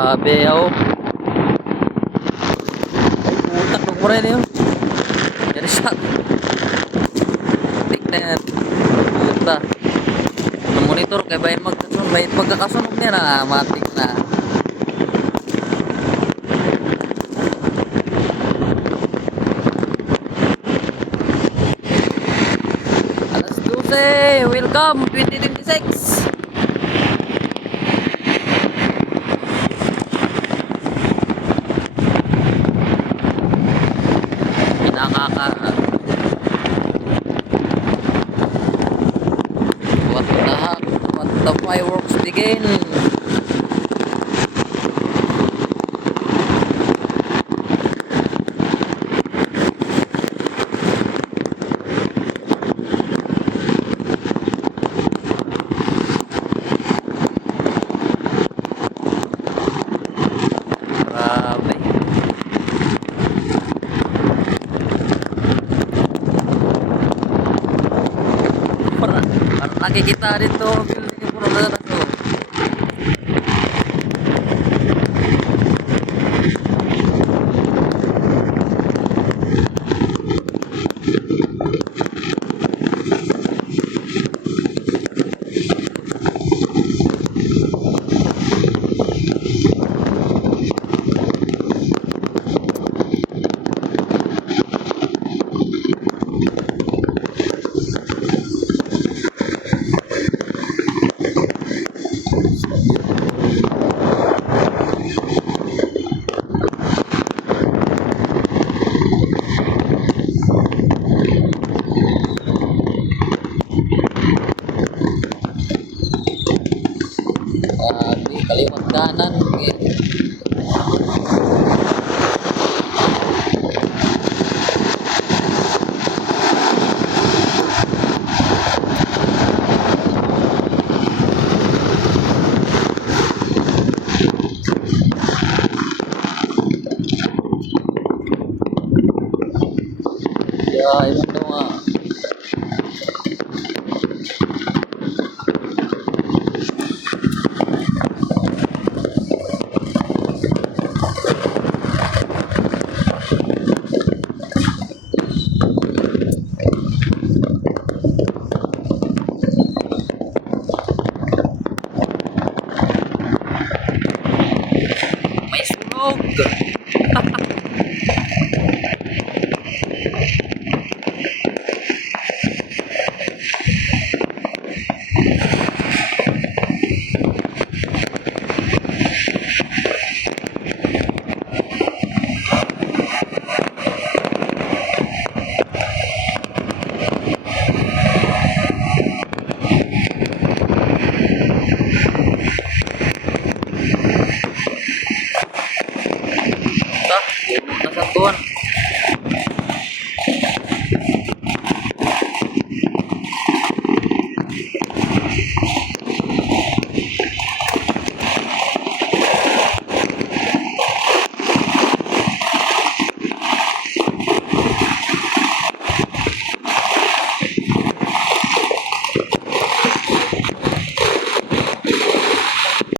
Grabe oh. Utak ng mura yun. Jadi sa tignan. Puta. Monitor kay bayan magkakasunod niya na matik na. Alas 12, welcome 2026. Nakaka what the fireworks begin. Grabe. Parang nakikita dito building yung puro na to. Kaliwat kanan. Ya, ilan daw nga. May sunog.